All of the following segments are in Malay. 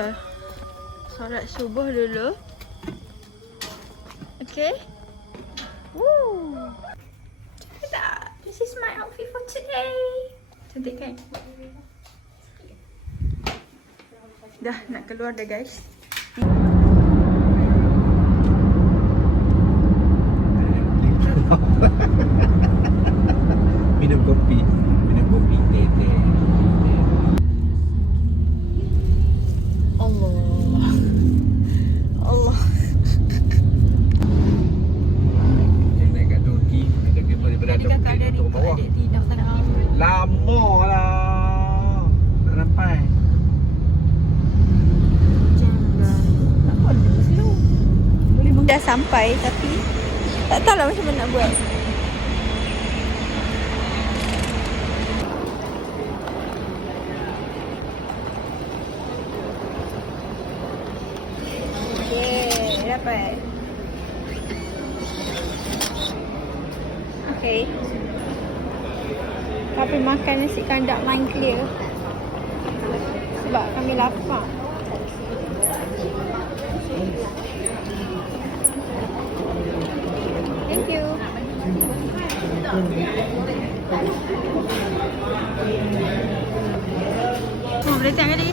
Kita solat subuh dulu. Okay. Woo. Cantik tak? This is my outfit for today. Cantik kan? Dah nak keluar dah guys. Minum kopi teh. Allah. Naik kat Turki, kita berada di bawah. Lama lah tak sampai. Dah sampai tapi tak tahu lah macam mana nak buat. Dapat. Okay. Kami makan nasi kandak line clear sebab kami lapar. Thank you. Oh, boleh tengok tadi?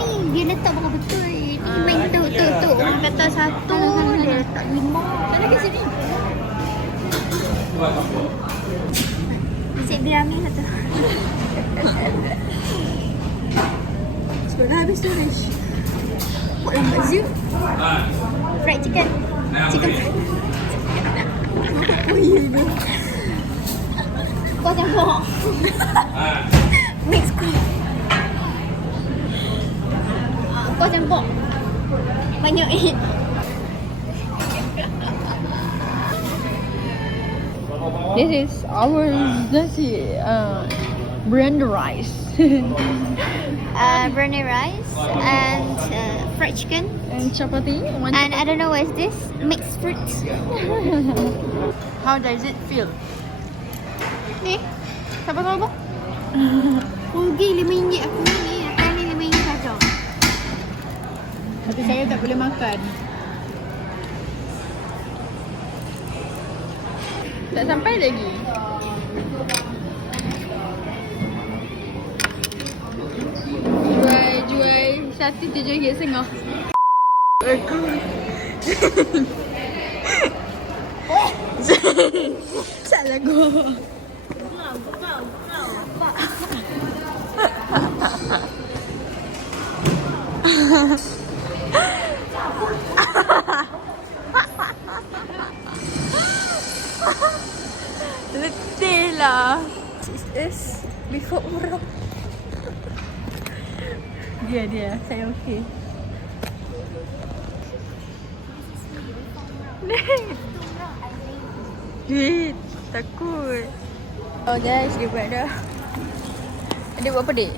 Ni dia letak bukan betul. Ni main tu. Orang kata satu, dia letak 5. Tak lagi sini. Nasi birami satu. Sebab dah habis storage. Kok lambat Zul? Fried chicken. Chicken fried. Oh iya ke? Kau campur. Mix kau. Kau campur. Banyak ni. This is our nasi brand rice. Brownie rice and fried chicken. And chapati. And I don't know what is this. Mixed fruits. How does it feel? Ni. Siapa tahu apa? Rugi RM5 aku ni. Aku ni RM5 saja. Tapi saya tak boleh makan. Tak sampai lagi. Jual satu RM7.50. Aku. Salah gua. Letih lah. Sis before umrah. Dia saya okey. Duit takut. Oh guys, dia buat dah. Dia buat apa dik?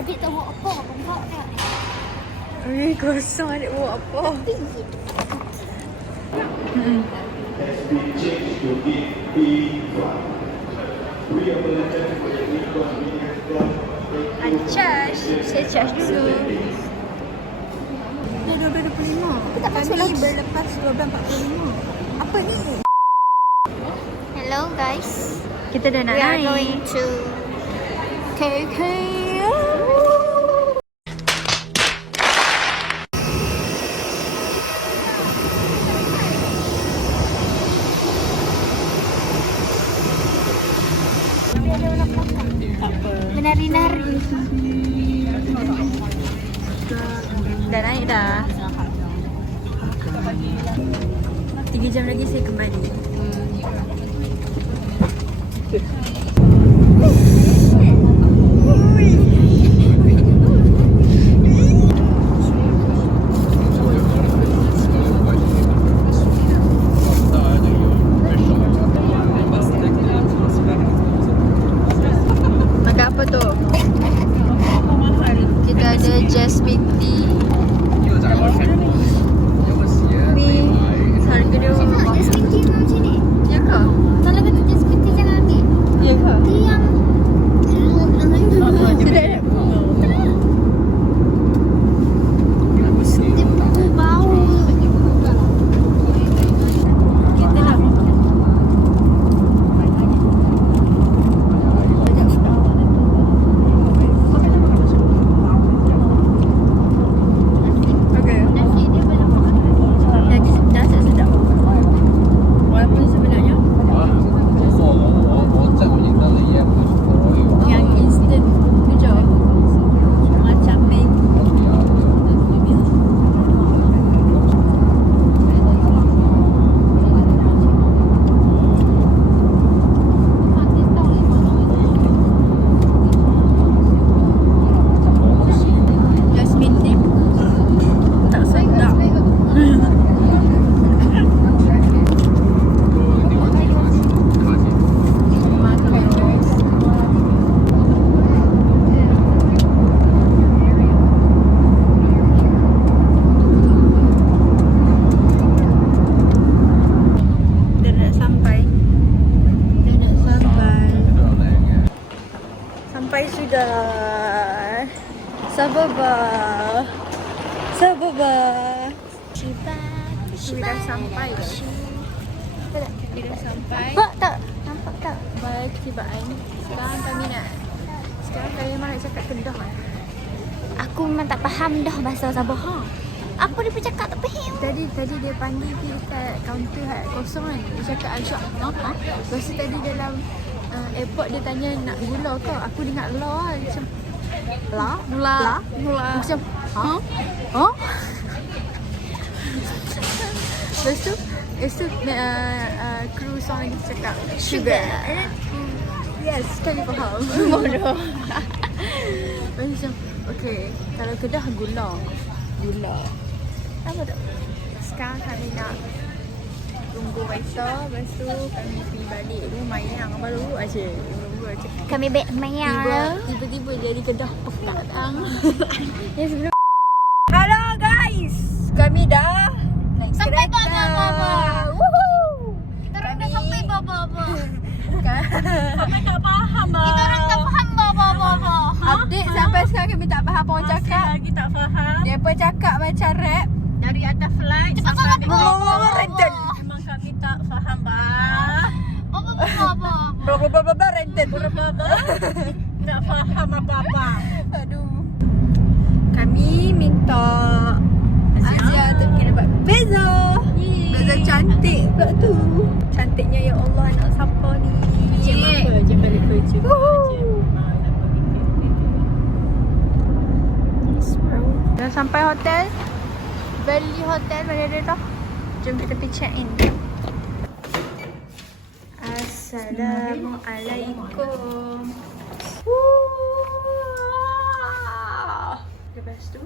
Adik tak buat apa? Bengkak tak? Kosong adik buat apa? Charge. Saya charge dulu. Dah 12.25. Tak masuk lagi. Berlepas 12.45. Apa ni? Hello guys. Kita dah nak We are naik. going to KK. menari-nari. Dah naik dah. 3 jam lagi saya kembali. Makan apa tu? Kita ada jasmine tea. Ni harga dia Jasmine tea macam ni. ya ke? Kalau kata jasmine tea jangan ambil. Ya Sababa. Kita dah sampai dah. Kita dah sampai. Nampak tak? Nampak tak? Baik ketibaan. Sekarang kami nak memang nak cakap Kedah. Aku memang tak faham dah bahasa Sabah. Apa dia bercakap tak faham. Tadi dia panggil pergi dekat kaunter kosong kan. Dia cakap Aisyah. Lepas tu tadi dalam airport dia tanya nak gula ke? Aku dengar la macam la. Macam Lepas tu kru song lagi cakap sugar. And then, yes, sekali faham. Bodoh. Macam okay, kalau Kedah gula. Apa tak? Sekarang kami nak tunggu kereta. Lepas tu kami pergi balik Mayang baru aja. Kami baik mayang. Tiba-tiba jadi Kedah petang. Yang sebelum Hello guys. Kami dah naik Sampai kereta. Baba. Woohoo. Kita orang dah sampai Baba. Kami tak faham. Kita orang tak faham Baba. Update sampai sekarang kami tak faham apa orang cakap. Lagi tak faham. Dia pun cakap macam rap. Dari atas flight Cepat sampai sangat di Baba. Renten. memang kami tak faham bah. Baba. Bla bla bla bla renten. Tak faham apa-apa. Aduh. Kami minta Azia tu pergi dapat Beza. Beza cantik pula tu. Cantiknya ya Allah, anak siapa ni? Je balik kerja. Dah sampai hotel. Valley Hotel mana dia dah? Jom kita pergi check in. Assalamualaikum. Lepas tu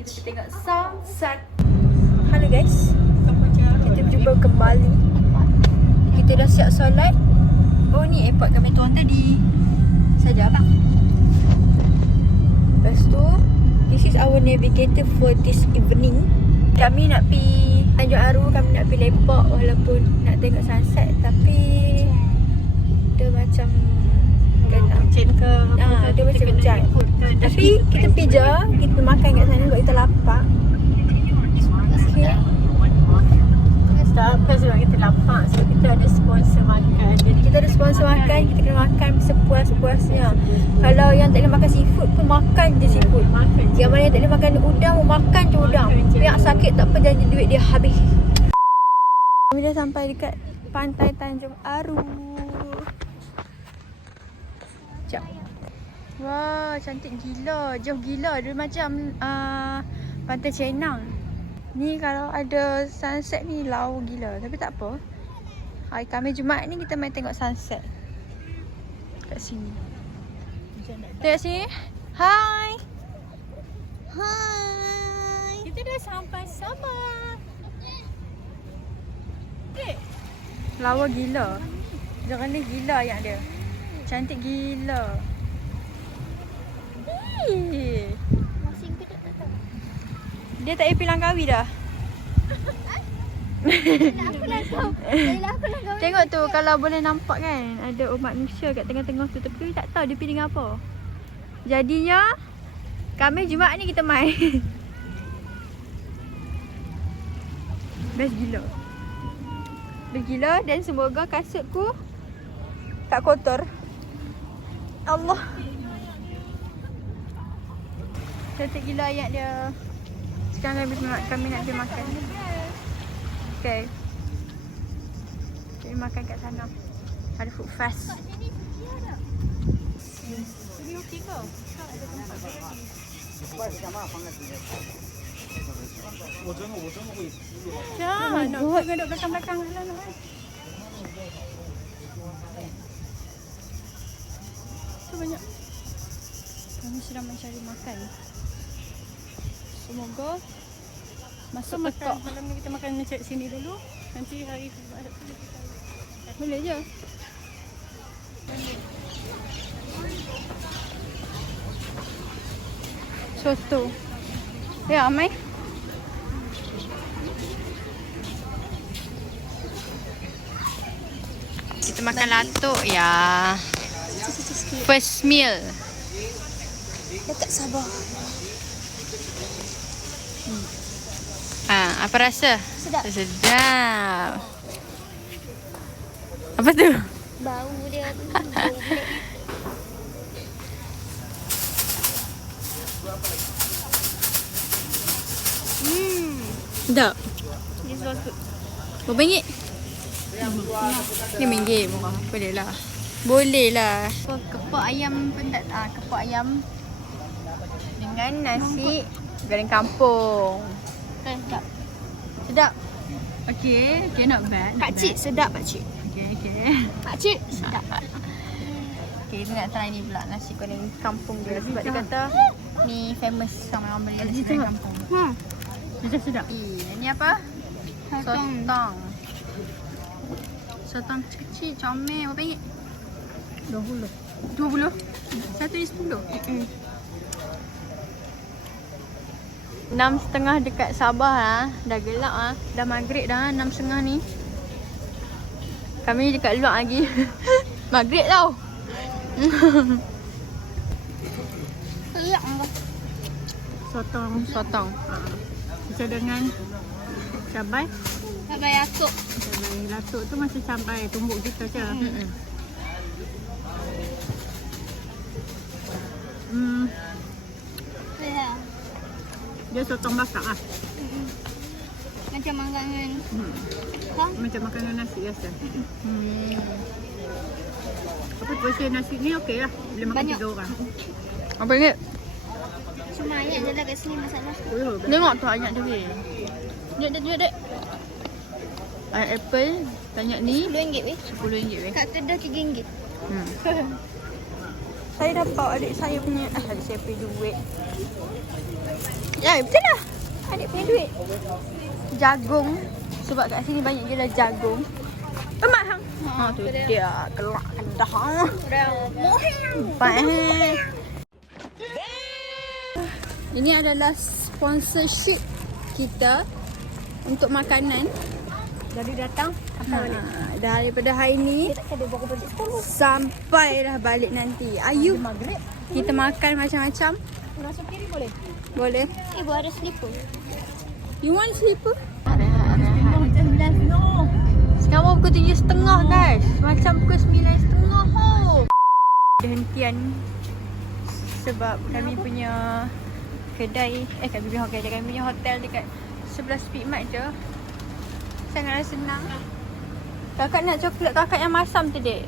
kita pergi tengok sunset. Hello guys. Kita berjumpa kembali. Kita dah siap solat. Oh ni airport kami tuan tadi. Sajalah. Lepas tu this is our navigator for this evening. Kami nak pergi Tanjung Aru, kami nak pergi lepak walaupun nak tengok sunset, tapi dia macam Hujan ke? dia macam hujan. Tapi kita pergi je, kita makan kat sana sebab kita lapar. Okay. Tak apa sebab kita lapar. So kita ada sponsor makan. Jadi Kita ada sponsor makan, kita kena makan sepuas-puasnya. Kalau yang tak boleh makan seafood pun makan je seafood. makan je. Yang mana yang tak boleh makan udang pun makan je udang. Yang sakit tak apa, janji duit dia habis. Kami dah sampai dekat pantai Tanjung Aru. Sekejap. Wah, cantik gila. Jauh gila. Dia macam pantai Cenang. Ni kalau ada sunset ni lau gila. Tapi tak apa. Hari Khamis Jumaat ni kita main tengok sunset. Kat sini. Tengok sini. Hai. Kita dah sampai Sabah. Lawa gila. Jangan ni gila yang dia. Cantik gila. Masing ke tak tahu. Dia tak payah pilang kawi dah. Aku nak tahu. Aku nak tahu. Tengok tu kalau boleh nampak kan ada umat manusia kat tengah-tengah tu, tapi tak tahu dia pilih apa. Jadinya Khamis Jumaat ni kita main. Best gila. Best gila dan semoga kasutku tak kotor. Allah. Cantik gila ayat dia. Sekarang kami nak pergi makan. Okay. Kita makan kat sana. Ada food fast. Jangan nak duduk belakang-belakang lah. Tu banyak. Kami sedang mencari makan. Semoga masuk pekak. Malam ni kita makan kat sini dulu. Nanti hari Boleh je. Soto. Ya, Amai. Kita makan latuk ya. First meal. Dekat Sabah. Apa rasa? Sedap. Sedap. Apa tu? Bau dia tu. Bau pelik. Sedap. This was good. Berapa ringgit? RM5 murah. Boleh lah. Boleh lah. Kepak ayam pun tak kepak ayam dengan nasi goreng kampung. Sedap. Sedap. Okay, not bad. Pakcik sedap pakcik. Okay. Pakcik sedap. Okay, kita nak try ni pula nasi goreng kampung dia. Sebab dia kata ni famous sama orang beli nasi goreng kampung. Sedap. Ini apa? Sotong. Sotong kecil, comel. Berapa ringgit? 20. Satu ni 10. 6.30 dekat Sabah lah. Dah gelap lah. Dah maghrib dah 6.30 ni. Kami dekat luar lagi. Maghrib tau. Sedap apa? Sotong. Macam dengan cabai. Cabai atuk. Cabai latuk tu macam cabai tumbuk kita je. Sedap. Dia sotong masak lah. Macam makanan. Ha? Macam makanan nasi biasa. Tapi porsi nasi ni okey lah. Boleh makan Banyak. 3 orang. Apa ringgit? Cuma ayat je lah kat sini masalah. Tengok tu banyak dia weh. Dek. Ayam apple banyak ni RM10 weh. RM10 weh. Kat kedai RM3. Saya dah bawa adik saya punya adik saya punya duit. Ya, betul lah. Adik punya duit. Jagung. Sebab kat sini banyak gila jagung. Temat hang. Ha tu dia kelak dah. Baik. Ini adalah sponsorship kita untuk makanan. Jadi datang Daripada hari ni sampai dah balik nanti. Ayu, kita makan macam-macam. masuk kiri boleh? Boleh. Ibu ada slipper. You want slipper? Macam 9 no. Sekarang pukul 7.30 guys. Macam pukul 9.30. Hentian sebab kami punya kedai kami punya hotel dekat sebelah Speedmart je. Sangatlah senang. Kakak nak coklat kakak yang masam tu dek.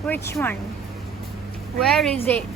Which one? Where is it?